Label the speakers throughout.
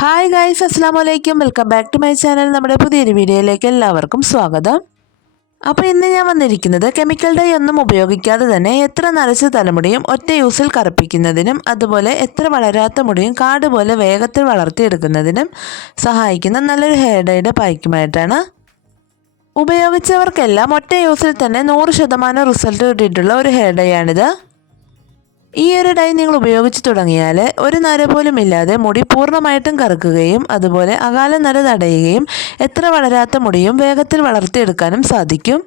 Speaker 1: Hi guys അസ്സാം വലൈക്കും welcome back to my channel നമ്മുടെ പുതിയൊരു വീഡിയോയിലേക്ക് എല്ലാവർക്കും സ്വാഗതം. അപ്പോൾ ഇന്ന് ഞാൻ വന്നിരിക്കുന്നത് കെമിക്കൽ ഡൈ ഒന്നും ഉപയോഗിക്കാതെ തന്നെ എത്ര നരച്ച തലമുടിയും ഒറ്റ യൂസിൽ കറുപ്പിക്കുന്നതിനും അതുപോലെ എത്ര വളരാത്ത മുടിയും കാട് പോലെ വേഗത്തിൽ വളർത്തിയെടുക്കുന്നതിനും സഹായിക്കുന്ന നല്ലൊരു ഹെയർ ഡൈയുടെ പായ്ക്കുമായിട്ടാണ്. ഉപയോഗിച്ചവർക്കെല്ലാം ഒറ്റ യൂസിൽ തന്നെ നൂറ് ശതമാനം റിസൾട്ട് കിട്ടിയിട്ടുള്ള ഒരു ഹെയർ ഡൈ ആണിത്. ഈ ഒരു ഡൈ നിങ്ങൾ ഉപയോഗിച്ച് തുടങ്ങിയാൽ ഒരു നര പോലും ഇല്ലാതെ മുടി പൂർണമായിട്ടും കറുക്കുകയും അതുപോലെ അകാല നര തടയുകയും എത്ര വളരാത്ത മുടിയും വേഗത്തിൽ വളർത്തിയെടുക്കാനും സാധിക്കും.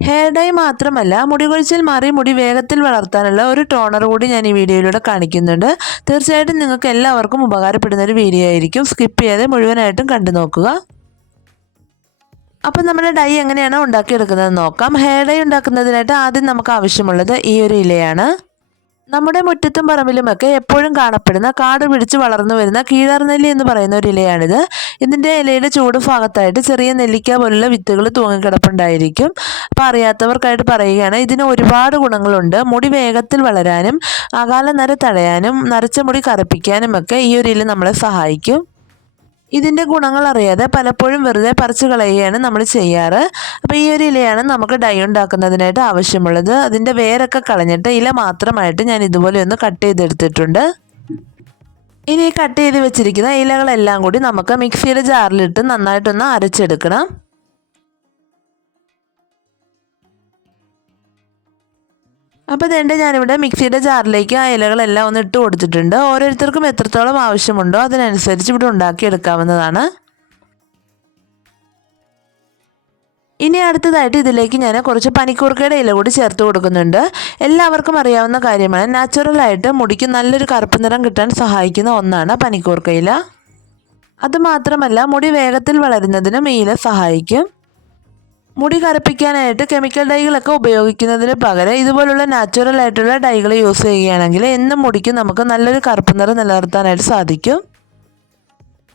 Speaker 1: ഹെയർ ഡൈ മാത്രമല്ല മുടി കൊഴിച്ചിൽ മാറി മുടി വേഗത്തിൽ വളർത്താനുള്ള ഒരു ടോണർ കൂടി ഞാൻ ഈ വീഡിയോയിലൂടെ കാണിക്കുന്നുണ്ട്. തീർച്ചയായിട്ടും നിങ്ങൾക്ക് എല്ലാവർക്കും ഉപകാരപ്പെടുന്ന ഒരു വീഡിയോ ആയിരിക്കും. സ്കിപ്പ് ചെയ്യാതെ മുഴുവനായിട്ടും കണ്ടു നോക്കുക. അപ്പം നമ്മുടെ ഡൈ എങ്ങനെയാണ് ഉണ്ടാക്കിയെടുക്കുന്നത് നോക്കാം. ഹെയർ ഡൈ ഉണ്ടാക്കുന്നതിനായിട്ട് ആദ്യം നമുക്ക് ആവശ്യമുള്ളത് ഈ ഒരു ഇലയാണ്. നമ്മുടെ മുറ്റത്തും പറമ്പിലുമൊക്കെ എപ്പോഴും കാണപ്പെടുന്ന കാട് പിടിച്ച് വളർന്നു വരുന്ന കീഴാർനെല്ലി എന്ന് പറയുന്ന ഒരു ഇലയാണിത്. ഇതിന്റെ ഇലയുടെ ചൂട് ഭാഗത്തായിട്ട് ചെറിയ നെല്ലിക്ക പോലുള്ള വിത്തുകൾ തൂങ്ങിക്കിടപ്പുണ്ടായിരിക്കും. അപ്പം അറിയാത്തവർക്കായിട്ട് പറയുകയാണ് ഇതിന് ഒരുപാട് ഗുണങ്ങളുണ്ട്. മുടി വേഗത്തിൽ വളരാനും അകാല നര തടയാനും നരച്ച മുടി കറുപ്പിക്കാനും ഒക്കെ ഈ ഒരു ഇല നമ്മളെ സഹായിക്കും. ഇതിന്റെ ഗുണങ്ങൾ അറിയാതെ പലപ്പോഴും വെറുതെ പറിച്ചു കളയുകയാണ് നമ്മൾ ചെയ്യാറ്. അപ്പോൾ ഈ ഒരു ഇലയാണ് നമുക്ക് ഡൈ ഉണ്ടാക്കുന്നതിനായിട്ട് ആവശ്യമുള്ളത്. അതിന്റെ വേരൊക്കെ കളഞ്ഞിട്ട് ഇല മാത്രമായിട്ട് ഞാൻ ഇതുപോലെ ഒന്ന് കട്ട് ചെയ്തെടുത്തിട്ടുണ്ട്. ഇനി കട്ട് ചെയ്ത് വെച്ചിരിക്കുന്ന ഇലകളെല്ലാം കൂടി നമുക്ക് മിക്സിയുടെ ജാറിലിട്ട് നന്നായിട്ടൊന്ന് അരച്ചെടുക്കണം. അപ്പോൾ ഇതേണ്ട ഞാനിവിടെ മിക്സിയുടെ ജാറിലേക്ക് ആ ഇലകളെല്ലാം ഒന്ന് ഇട്ട് കൊടുത്തിട്ടുണ്ട്. ഓരോരുത്തർക്കും എത്രത്തോളം ആവശ്യമുണ്ടോ അതിനനുസരിച്ച് ഇവിടെ ഉണ്ടാക്കിയെടുക്കാവുന്നതാണ്. ഇനി അടുത്തതായിട്ട് ഇതിലേക്ക് ഞാൻ കുറച്ച് പനിക്കൂർക്കയുടെ ഇല കൂടി ചേർത്ത് കൊടുക്കുന്നുണ്ട്. എല്ലാവർക്കും അറിയാവുന്ന കാര്യമാണ്. നാച്ചുറലായിട്ട് മുടിക്ക് നല്ലൊരു കറുപ്പ് നിറം കിട്ടാൻ സഹായിക്കുന്ന ഒന്നാണ് പനിക്കൂർക്കയില അതുമാത്രമല്ല മുടി വേഗത്തിൽ വളരുന്നതിനും ഈ ഇല സഹായിക്കും. മുടി കറുപ്പിക്കാനായിട്ട് കെമിക്കൽ ഡൈകളൊക്കെ ഉപയോഗിക്കുന്നതിന് പകരം ഇതുപോലുള്ള നാച്ചുറൽ ആയിട്ടുള്ള ഡൈകൾ യൂസ് ചെയ്യുകയാണെങ്കിൽ എന്നും മുടിക്ക് നമുക്ക് നല്ലൊരു കറുപ്പ് നിറം നിലനിർത്താനായിട്ട് സാധിക്കും.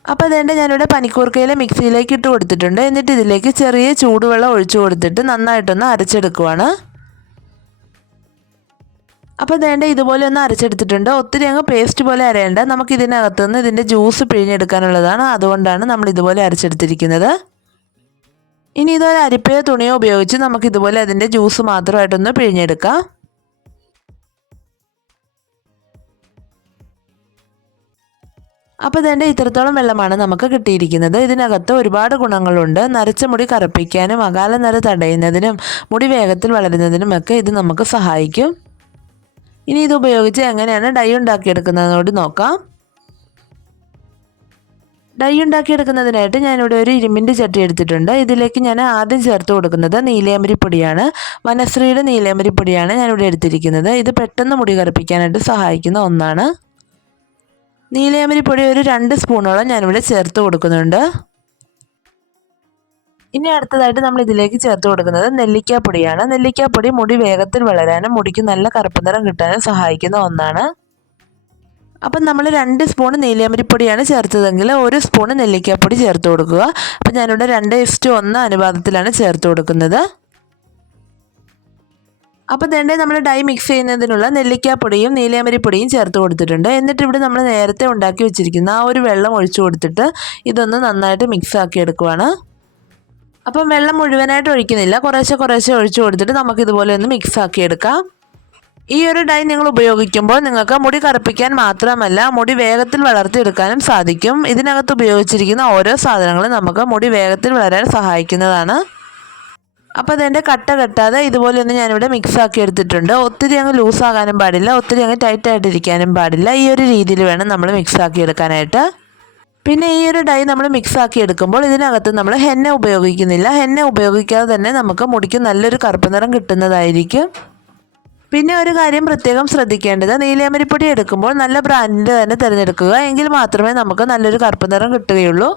Speaker 1: അപ്പോൾ അതേണ്ട ഞാനിവിടെ പനിക്കൂർക്കയിലെ മിക്സിയിലേക്ക് ഇട്ട് കൊടുത്തിട്ടുണ്ട്. എന്നിട്ട് ഇതിലേക്ക് ചെറിയ ചൂടുവെള്ളം ഒഴിച്ചു കൊടുത്തിട്ട് നന്നായിട്ടൊന്ന് അരച്ചെടുക്കുവാണ്. അപ്പോൾ അതേണ്ട ഇതുപോലെ ഒന്ന് അരച്ചെടുത്തിട്ടുണ്ട്. ഒത്തിരി അങ്ങ് പേസ്റ്റ് പോലെ അരയേണ്ട. നമുക്ക് ഇതിനകത്ത് നിന്ന് ഇതിന്റെ ജ്യൂസ് പിഴിഞ്ഞെടുക്കാനുള്ളതാണ്. അതുകൊണ്ടാണ് നമ്മൾ ഇതുപോലെ അരച്ചെടുത്തിരിക്കുന്നത്. ഇനി ഇതൊരു അരിപ്പയോ തുണിയോ ഉപയോഗിച്ച് നമുക്ക് ഇതുപോലെ അതിന്റെ ജ്യൂസ് മാത്രമായിട്ടൊന്ന് പിഴിഞ്ഞെടുക്കാം. അപ്പോൾ ഇതിന്റെ ഇത്രത്തോളം വെള്ളമാണ് നമുക്ക് കിട്ടിയിരിക്കുന്നത്. ഇതിനകത്ത് ഒരുപാട് ഗുണങ്ങളുണ്ട്. നരച്ച മുടി കറുപ്പിക്കാനും അകാല നര തടയുന്നതിനും മുടി വേഗത്തിൽ വളരുന്നതിനും ഒക്കെ ഇത് നമുക്ക് സഹായിക്കും. ഇനി ഇത് ഉപയോഗിച്ച് എങ്ങനെയാണ് ഡൈ ഉണ്ടാക്കിയെടുക്കുന്നതിനോട് നോക്കാം. ഡൈ ഉണ്ടാക്കിയെടുക്കുന്നതിനായിട്ട് ഞാനിവിടെ ഒരു ഇരുമ്പിന്റെ ചട്ടി എടുത്തിട്ടുണ്ട്. ഇതിലേക്ക് ഞാൻ ആദ്യം ചേർത്ത് കൊടുക്കുന്നത് നീലയമരി പൊടിയാണ് വനശ്രീയുടെ നീലയമരി പൊടിയാണ് ഞാനിവിടെ എടുത്തിരിക്കുന്നത്. ഇത് പെട്ടെന്ന് മുടി കറുപ്പിക്കാനായിട്ട് സഹായിക്കുന്ന ഒന്നാണ്. നീലയമരി പൊടി ഒരു രണ്ട് സ്പൂണോളം ഞാനിവിടെ ചേർത്ത് കൊടുക്കുന്നുണ്ട്. ഇനി അടുത്തതായിട്ട് നമ്മൾ ഇതിലേക്ക് ചേർത്ത് കൊടുക്കുന്നത് നെല്ലിക്കാപ്പൊടിയാണ്. നെല്ലിക്കാപ്പൊടി മുടി വേഗത്തിൽ വളരാനും മുടിക്ക് നല്ല കറുപ്പ് നിറം കിട്ടാനും സഹായിക്കുന്ന ഒന്നാണ്. അപ്പം നമ്മൾ രണ്ട് സ്പൂൺ നീലയമരിപ്പൊടിയാണ് ചേർത്തതെങ്കിൽ ഒരു സ്പൂൺ നെല്ലിക്കാപ്പൊടി ചേർത്ത് കൊടുക്കുക. അപ്പം ഞാനിവിടെ രണ്ട് ഇസ്റ്റു ഒന്ന് അനുപാതത്തിലാണ് ചേർത്ത് കൊടുക്കുന്നത്. അപ്പോൾ തേണ്ടേ നമ്മൾ ഡൈ മിക്സ് ചെയ്യുന്നതിനുള്ള നെല്ലിക്കാപ്പൊടിയും നീലയമരിപ്പൊടിയും ചേർത്ത് കൊടുത്തിട്ടുണ്ട്. എന്നിട്ട് ഇവിടെ നമ്മൾ നേരത്തെ ഉണ്ടാക്കി വെച്ചിരിക്കുന്ന ആ ഒരു വെള്ളം ഒഴിച്ചു കൊടുത്തിട്ട് ഇതൊന്ന് നന്നായിട്ട് മിക്സ് ആക്കി എടുക്കുവാണ്. അപ്പം വെള്ളം മുഴുവനായിട്ട് ഒഴിക്കുന്നില്ല. കുറേശ്ശെ കുറേശ്ശെ ഒഴിച്ചു കൊടുത്തിട്ട് നമുക്ക് ഇതുപോലെ ഒന്ന് മിക്സ് ആക്കി എടുക്കാം. ഈ ഒരു ഡൈ നിങ്ങൾ ഉപയോഗിക്കുമ്പോൾ നിങ്ങൾക്ക് മുടി കറുപ്പിക്കാൻ മാത്രമല്ല മുടി വേഗത്തിൽ വളർത്തിയെടുക്കാനും സാധിക്കും. ഇതിനകത്ത് ഉപയോഗിച്ചിരിക്കുന്ന ഓരോ സാധനങ്ങളും നമുക്ക് മുടി വേഗത്തിൽ വളരാൻ സഹായിക്കുന്നതാണ്. അപ്പോൾ അതിന്റെ കട്ട കെട്ടാതെ ഇതുപോലെ ഒന്ന് ഞാനിവിടെ മിക്സ് ആക്കി എടുത്തിട്ടുണ്ട്. ഒത്തിരി അങ്ങ് ലൂസ് ആകാനും പാടില്ല ഒത്തിരി അങ്ങ് ടൈറ്റ് ആയിട്ടിരിക്കാനും പാടില്ല. ഈ ഒരു രീതിയിൽ വേണം നമ്മൾ മിക്സ് ആക്കി എടുക്കാനായിട്ട്. പിന്നെ ഈ ഒരു ഡൈ നമ്മൾ മിക്സ് ആക്കി എടുക്കുമ്പോൾ ഇതിനകത്ത് നമ്മൾ ഹെന്ന ഉപയോഗിക്കുന്നില്ല. ഹെന്ന ഉപയോഗിക്കാതെ തന്നെ നമുക്ക് മുടിക്ക് നല്ലൊരു കറുപ്പ് നിറം കിട്ടുന്നതായിരിക്കും. പിന്നെ ഒരു കാര്യം പ്രത്യേകം ശ്രദ്ധിക്കേണ്ടത് നീലയമരിപ്പൊടി എടുക്കുമ്പോൾ നല്ല ബ്രാൻഡിന്റെ തന്നെ തിരഞ്ഞെടുക്കുക. എങ്കിൽ മാത്രമേ നമുക്ക് നല്ലൊരു കറുപ്പ് നിറം കിട്ടുകയുള്ളൂ.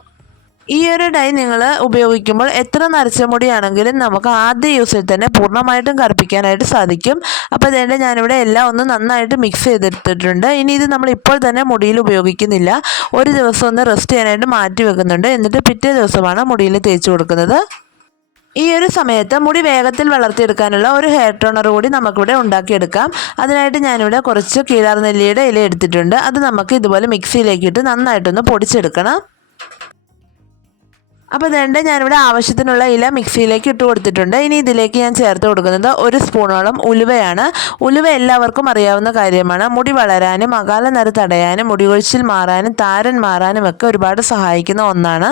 Speaker 1: ഈ ഒരു ഡൈ നിങ്ങൾ ഉപയോഗിക്കുമ്പോൾ എത്ര നരച്ച മുടിയാണെങ്കിലും നമുക്ക് ആദ്യ യൂസിൽ തന്നെ പൂർണമായിട്ടും കറുപ്പിക്കാനായിട്ട് സാധിക്കും. അപ്പോൾ അതുകൊണ്ട് ഞാനിവിടെ എല്ലാം ഒന്ന് നന്നായിട്ട് മിക്സ് ചെയ്തെടുത്തിട്ടുണ്ട്. ഇനി ഇത് നമ്മൾ ഇപ്പോൾ തന്നെ മുടിയിൽ ഉപയോഗിക്കുന്നില്ല. ഒരു ദിവസം ഒന്ന് റെസ്റ്റ് ചെയ്യാനായിട്ട് മാറ്റി വെക്കുന്നുണ്ട്. എന്നിട്ട് പിറ്റേ ദിവസമാണ് മുടിയിൽ തേച്ച് കൊടുക്കുന്നത്. ഈ ഒരു സമയത്ത് മുടി വേഗത്തിൽ വളർത്തിയെടുക്കാനുള്ള ഒരു ഹെയർ ടോണർ കൂടി നമുക്കിവിടെ ഉണ്ടാക്കിയെടുക്കാം. അതിനായിട്ട് ഞാനിവിടെ കുറച്ച് കീഴാർ നെല്ലിയുടെ ഇല എടുത്തിട്ടുണ്ട്. അത് നമുക്ക് ഇതുപോലെ മിക്സിയിലേക്ക് ഇട്ട് നന്നായിട്ടൊന്ന് പൊടിച്ചെടുക്കണം. അപ്പോൾ ഇതേണ്ട ഞാനിവിടെ ആവശ്യത്തിനുള്ള ഇല മിക്സിയിലേക്ക് ഇട്ട് കൊടുത്തിട്ടുണ്ട്. ഇനി ഇതിലേക്ക് ഞാൻ ചേർത്ത് കൊടുക്കുന്നത് ഒരു സ്പൂണോളം ഉലുവയാണ്. ഉലുവ എല്ലാവർക്കും അറിയാവുന്ന കാര്യമാണ്. മുടി വളരാനും അകാല നിര തടയാനും മുടികൊഴിച്ചിൽ മാറാനും താരൻ മാറാനും ഒക്കെ ഒരുപാട് സഹായിക്കുന്ന ഒന്നാണ്.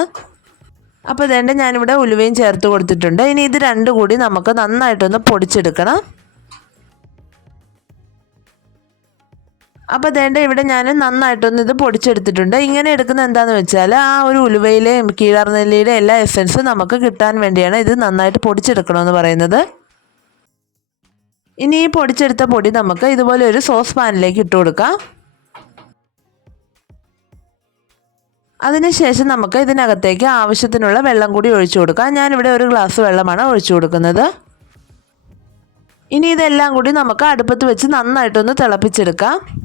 Speaker 1: അപ്പോൾ ഇതേണ്ട ഞാനിവിടെ ഉലുവയും ചേർത്ത് കൊടുത്തിട്ടുണ്ട്. ഇനി ഇത് രണ്ടും കൂടി നമുക്ക് നന്നായിട്ടൊന്ന് പൊടിച്ചെടുക്കണം. അപ്പോൾ അതേണ്ട ഇവിടെ ഞാൻ നന്നായിട്ടൊന്ന് ഇത് പൊടിച്ചെടുത്തിട്ടുണ്ട്. ഇങ്ങനെ എടുക്കുന്ന എന്താണെന്ന് വെച്ചാൽ ആ ഒരു ഉലുവയിലെയും കീഴാർനെല്ലിയുടെ എല്ലാ എസൻസും നമുക്ക് കിട്ടാൻ വേണ്ടിയാണ് ഇത് നന്നായിട്ട് പൊടിച്ചെടുക്കണമെന്ന് പറയുന്നത്. ഇനി ഈ പൊടിച്ചെടുത്ത പൊടി നമുക്ക് ഇതുപോലെ ഒരു സോസ് പാനിലേക്ക് ഇട്ട് കൊടുക്കാം. അതിനുശേഷം നമുക്ക് ഇതിനകത്തേക്ക് ആവശ്യത്തിനുള്ള വെള്ളം കൂടി ഒഴിച്ചു കൊടുക്കാം. ഞാനിവിടെ ഒരു ഗ്ലാസ് വെള്ളമാണ് ഒഴിച്ചു കൊടുക്കുന്നത്. ഇനി ഇതെല്ലാം കൂടി നമുക്ക് അടുപ്പത്ത് വെച്ച് നന്നായിട്ടൊന്ന് തിളപ്പിച്ചെടുക്കാം.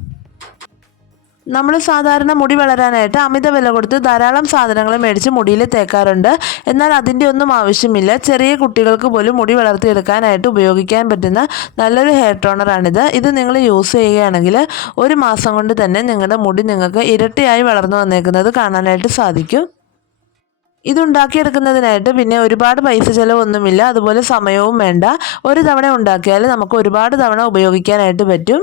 Speaker 1: നമ്മൾ സാധാരണ മുടി വളരാനായിട്ട് അമിത വില കൊടുത്ത് ധാരാളം സാധനങ്ങൾ മേടിച്ച് മുടിയിൽ തേക്കാറുണ്ട്. എന്നാൽ അതിന്റെ ഒന്നും ആവശ്യമില്ല. ചെറിയ കുട്ടികൾക്ക് പോലും മുടി വളർത്തിയെടുക്കാനായിട്ട് ഉപയോഗിക്കാൻ പറ്റുന്ന നല്ലൊരു ഹെയർ ടോണറാണിത്. ഇത് നിങ്ങൾ യൂസ് ചെയ്യുകയാണെങ്കിൽ ഒരു മാസം കൊണ്ട് തന്നെ നിങ്ങളുടെ മുടി നിങ്ങൾക്ക് ഇരട്ടിയായി വളർന്നു വന്നേക്കുന്നത് കാണാനായിട്ട് സാധിക്കും. ഇതുണ്ടാക്കിയെടുക്കുന്നതിനായിട്ട് പിന്നെ ഒരുപാട് പൈസ ചിലവൊന്നുമില്ല. അതുപോലെ സമയവും വേണ്ട. ഒരു തവണ ഉണ്ടാക്കിയാൽ നമുക്ക് ഒരുപാട് തവണ ഉപയോഗിക്കാനായിട്ട് പറ്റും.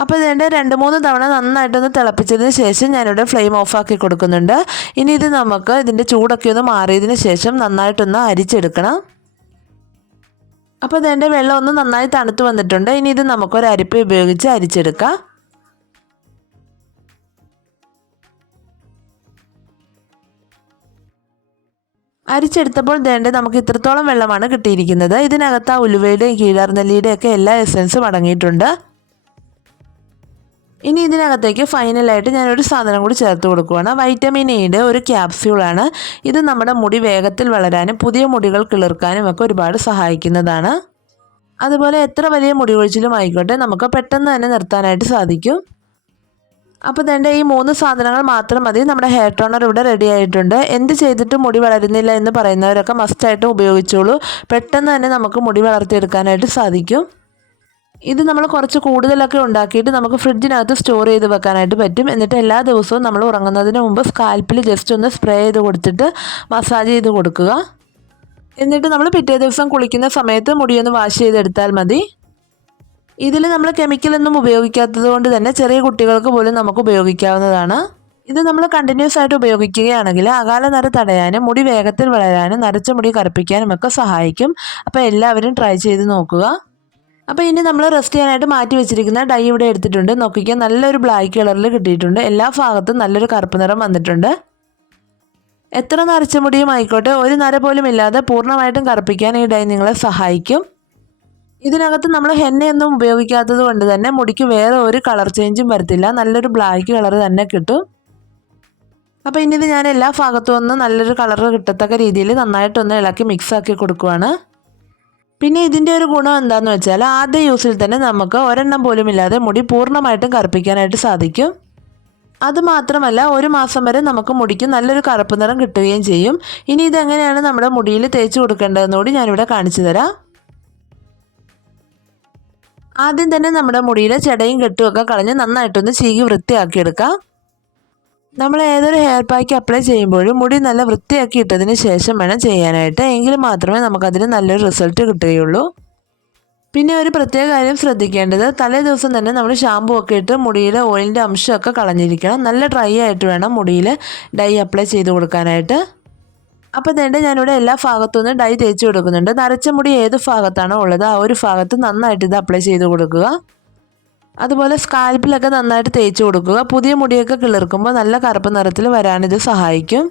Speaker 1: അപ്പോൾ ഇതിന്റെ രണ്ട് മൂന്ന് തവണ നന്നായിട്ടൊന്ന് തിളപ്പിച്ചതിന് ശേഷം ഞാനിവിടെ ഫ്ലെയിം ഓഫാക്കി കൊടുക്കുന്നുണ്ട്. ഇനി ഇത് നമുക്ക് ഇതിന്റെ ചൂടൊക്കെ ഒന്ന് മാറിയതിന് ശേഷം നന്നായിട്ടൊന്ന് അരിച്ചെടുക്കണം. അപ്പോൾ ഇതിന്റെ വെള്ളം ഒന്ന് നന്നായി തണുത്ത് വന്നിട്ടുണ്ട്. ഇനി ഇത് നമുക്കൊരു അരിപ്പ ഉപയോഗിച്ച് അരിച്ചെടുക്കാം. അരിച്ചെടുത്തപ്പോൾ ദേണ്ട നമുക്ക് ഇത്രത്തോളം വെള്ളമാണ് കിട്ടിയിരിക്കുന്നത്. ഇതിനകത്ത് ആ ഉലുവയുടെയും കീഴാർനെല്ലിയുടെയും ഒക്കെ എല്ലാ എസൻസും അടങ്ങിയിട്ടുണ്ട്. ഇനി ഇതിനകത്തേക്ക് ഫൈനലായിട്ട് ഞാനൊരു സാധനം കൂടി ചേർത്ത് കൊടുക്കുകയാണ് വൈറ്റമിൻ എയുടെ ഒരു ക്യാപ്സ്യൂളാണ് ഇത് നമ്മുടെ മുടി വേഗത്തിൽ വളരാനും പുതിയ മുടികൾ കിളിർക്കാനും ഒക്കെ ഒരുപാട് സഹായിക്കുന്നതാണ്. അതുപോലെ എത്ര വലിയ മുടി കൊഴിച്ചിലും ആയിക്കോട്ടെ നമുക്ക് പെട്ടെന്ന് തന്നെ നിർത്താനായിട്ട് സാധിക്കും. അപ്പോൾ തന്നെ ഈ മൂന്ന് സാധനങ്ങൾ മാത്രം മതി. നമ്മുടെ ഹെയർ ടോണർ ഇവിടെ റെഡി ആയിട്ടുണ്ട്. എന്ത് ചെയ്തിട്ടും മുടി വളരുന്നില്ല എന്ന് പറയുന്നവരൊക്കെ മസ്റ്റായിട്ടും ഉപയോഗിച്ചോളൂ. പെട്ടെന്ന് തന്നെ നമുക്ക് മുടി വളർത്തിയെടുക്കാനായിട്ട് സാധിക്കും. ഇത് നമ്മൾ കുറച്ച് കൂടുതലൊക്കെ ഉണ്ടാക്കിയിട്ട് നമുക്ക് ഫ്രിഡ്ജിനകത്ത് സ്റ്റോർ ചെയ്ത് വെക്കാനായിട്ട് പറ്റും. എന്നിട്ട് എല്ലാ ദിവസവും നമ്മൾ ഉറങ്ങുന്നതിന് മുമ്പ് സ്കാൽപ്പിൽ ജസ്റ്റ് ഒന്ന് സ്പ്രേ ചെയ്ത് കൊടുത്തിട്ട് മസാജ് ചെയ്ത് കൊടുക്കുക. എന്നിട്ട് നമ്മൾ പിറ്റേ ദിവസം കുളിക്കുന്ന സമയത്ത് മുടിയൊന്ന് വാഷ് ചെയ്തെടുത്താൽ മതി. ഇതിൽ നമ്മൾ കെമിക്കലൊന്നും ഉപയോഗിക്കാത്തത് കൊണ്ട് തന്നെ ചെറിയ കുട്ടികൾക്ക് പോലും നമുക്ക് ഉപയോഗിക്കാവുന്നതാണ്. ഇത് നമ്മൾ കണ്ടിന്യൂസ് ആയിട്ട് ഉപയോഗിക്കുകയാണെങ്കിൽ അകാല നര തടയാനും മുടി വേഗത്തിൽ വളരാനും നരച്ച മുടി കറുപ്പിക്കാനും ഒക്കെ സഹായിക്കും. അപ്പോൾ എല്ലാവരും ട്രൈ ചെയ്ത് നോക്കുക. അപ്പോൾ ഇനി നമ്മൾ റെസ്റ്റ് ചെയ്യാനായിട്ട് മാറ്റി വെച്ചിരിക്കുന്ന ഡൈ ഇവിടെ എടുത്തിട്ടുണ്ട്. നോക്കിക്കാൻ നല്ലൊരു ബ്ലാക്ക് കളറിൽ കിട്ടിയിട്ടുണ്ട്. എല്ലാ ഭാഗത്തും നല്ലൊരു കറുപ്പ് നിറം വന്നിട്ടുണ്ട്. എത്ര നരച്ച മുടിയും ആയിക്കോട്ടെ ഒരു നര പോലും ഇല്ലാതെ പൂർണമായിട്ടും കറുപ്പിക്കാൻ ഈ ഡൈ നിങ്ങളെ സഹായിക്കും. ഇതിനകത്ത് നമ്മൾ ഹെന്നയൊന്നും ഉപയോഗിക്കാത്തത് കൊണ്ട് തന്നെ മുടിക്ക് വേറെ ഒരു കളർ ചേഞ്ചും വരത്തില്ല. നല്ലൊരു ബ്ലാക്ക് കളർ തന്നെ കിട്ടും. അപ്പോൾ ഇനി ഇത് ഞാൻ എല്ലാ ഭാഗത്തും ഒന്ന് നല്ലൊരു കളർ കിട്ടത്തക്ക രീതിയിൽ നന്നായിട്ടൊന്ന് ഇളക്കി മിക്സ് ആക്കി കൊടുക്കുവാണ്. പിന്നെ ഇതിന്റെ ഒരു ഗുണം എന്താണെന്ന് വെച്ചാൽ ആദ്യ യൂസിൽ തന്നെ നമുക്ക് ഒരെണ്ണം പോലും ഇല്ലാതെ മുടി പൂർണമായിട്ടും കറുപ്പിക്കാനായിട്ട് സാധിക്കും. അതുമാത്രമല്ല ഒരു മാസം വരെ നമുക്ക് മുടിക്ക് നല്ലൊരു കറുപ്പ് നിറം കിട്ടുകയും ചെയ്യും. ഇനി ഇതെങ്ങനെയാണ് നമ്മുടെ മുടിയിൽ തേച്ച് കൊടുക്കേണ്ടതെന്ന് കൂടി ഞാനിവിടെ കാണിച്ചു തരാം. ആദ്യം തന്നെ നമ്മുടെ മുടിയിലെ ചെടയും കെട്ടുമൊക്കെ കളഞ്ഞ് നന്നായിട്ടൊന്ന് ചീകി വൃത്തിയാക്കിയെടുക്കാം. നമ്മൾ ഏതൊരു ഹെയർ പാക്ക് അപ്ലൈ ചെയ്യുമ്പോഴും മുടി നല്ല വൃത്തിയാക്കി ഇട്ടതിന് ശേഷം വേണം ചെയ്യാനായിട്ട്. എങ്കിൽ മാത്രമേ നമുക്കതിന് നല്ലൊരു റിസൾട്ട് കിട്ടുകയുള്ളൂ. പിന്നെ ഒരു പ്രത്യേക കാര്യം ശ്രദ്ധിക്കേണ്ടത് തലേ ദിവസം തന്നെ നമ്മൾ ഷാമ്പു ഒക്കെ ഇട്ട് മുടിയിലെ ഓയിലിന്റെ അംശമൊക്കെ കളഞ്ഞിരിക്കണം. നല്ല ഡ്രൈ ആയിട്ട് വേണം മുടിയിൽ ഡൈ അപ്ലൈ ചെയ്ത് കൊടുക്കാനായിട്ട്. അപ്പോൾ തന്നെ ഞാനിവിടെ എല്ലാ ഭാഗത്തും ഡൈ തേച്ച് കൊടുക്കുന്നുണ്ട്. നരച്ച മുടി ഏത് ഭാഗത്താണോ ഉള്ളത് ആ ഒരു ഭാഗത്ത് നന്നായിട്ട് ഇത് അപ്ലൈ ചെയ്ത് കൊടുക്കുക. അതുപോലെ സ്കാൽപ്പിലൊക്കെ നന്നായിട്ട് തേച്ച് കൊടുക്കുക. പുതിയ മുടിയൊക്കെ കിളിർക്കുമ്പോൾ നല്ല കറുപ്പ് നിറത്തിൽ വരാനിത് സഹായിക്കും.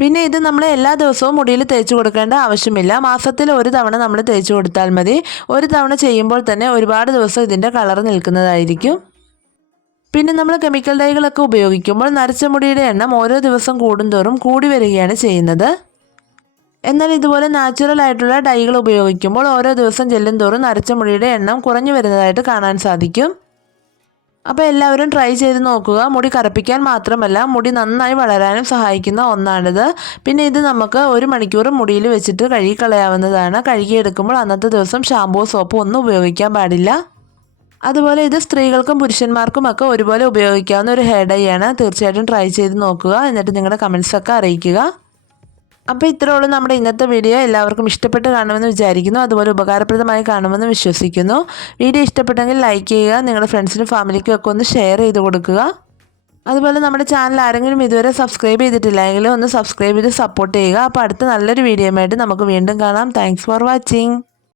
Speaker 1: പിന്നെ ഇത് നമ്മൾ എല്ലാ ദിവസവും മുടിയിൽ തേച്ച് കൊടുക്കേണ്ട ആവശ്യമില്ല. മാസത്തിൽ ഒരു തവണ നമ്മൾ തേച്ച് കൊടുത്താൽ മതി. ഒരു തവണ ചെയ്യുമ്പോൾ തന്നെ ഒരുപാട് ദിവസം ഇതിന്റെ കളർ നിൽക്കുന്നതായിരിക്കും. പിന്നെ നമ്മൾ കെമിക്കൽ ഡൈകളൊക്കെ ഉപയോഗിക്കുമ്പോൾ നരച്ച മുടിയുടെ എണ്ണം ഓരോ ദിവസം കൂടുന്തോറും കൂടി വരികയാണ് ചെയ്യുന്നത്. എന്നാൽ ഇതുപോലെ നാച്ചുറൽ ആയിട്ടുള്ള ഡൈകൾ ഉപയോഗിക്കുമ്പോൾ ഓരോ ദിവസം ചെല്ലും തോറും നരച്ച മുടിയുടെ എണ്ണം കുറഞ്ഞു വരുന്നതായിട്ട് കാണാൻ സാധിക്കും. അപ്പോൾ എല്ലാവരും ട്രൈ ചെയ്ത് നോക്കുക. മുടി കറുപ്പിക്കാൻ മാത്രമല്ല മുടി നന്നായി വളരാനും സഹായിക്കുന്ന ഒന്നാണിത്. പിന്നെ ഇത് നമുക്ക് ഒരു മണിക്കൂർ മുടിയിൽ വെച്ചിട്ട് കഴുകിക്കളയാവുന്നതാണ്. കഴുകിയെടുക്കുമ്പോൾ അന്നത്തെ ദിവസം ഷാമ്പൂ സോപ്പോ ഒന്നും ഉപയോഗിക്കാൻ പാടില്ല. അതുപോലെ ഇത് സ്ത്രീകൾക്കും പുരുഷന്മാർക്കും ഒക്കെ ഒരുപോലെ ഉപയോഗിക്കാവുന്ന ഒരു ഹെയർ ഡൈ ആണ്. തീർച്ചയായിട്ടും ട്രൈ ചെയ്ത് നോക്കുക. എന്നിട്ട് നിങ്ങളുടെ കമൻസൊക്കെ അറിയിക്കുക. അപ്പോൾ ഇത്രയുള്ളൂ നമ്മുടെ ഇന്നത്തെ വീഡിയോ എല്ലാവർക്കും ഇഷ്ടപ്പെട്ട് കാണുമെന്ന് വിചാരിക്കുന്നു. അതുപോലെ ഉപകാരപ്രദമായി കാണുമെന്ന് വിശ്വസിക്കുന്നു. വീഡിയോ ഇഷ്ടപ്പെട്ടെങ്കിൽ ലൈക്ക് ചെയ്യുക നിങ്ങളുടെ ഫ്രണ്ട്സിനും ഫാമിലിക്കും ഒക്കെ ഒന്ന് ഷെയർ ചെയ്ത് കൊടുക്കുക. അതുപോലെ നമ്മുടെ ചാനൽ ആരെങ്കിലും ഇതുവരെ സബ്സ്ക്രൈബ് ചെയ്തിട്ടില്ലെങ്കിൽ ഒന്ന് സബ്സ്ക്രൈബ് ചെയ്ത് സപ്പോർട്ട് ചെയ്യുക. അപ്പോൾ അടുത്ത നല്ലൊരു വീഡിയോ ആയിട്ട് നമുക്ക് വീണ്ടും കാണാം. Thanks for watching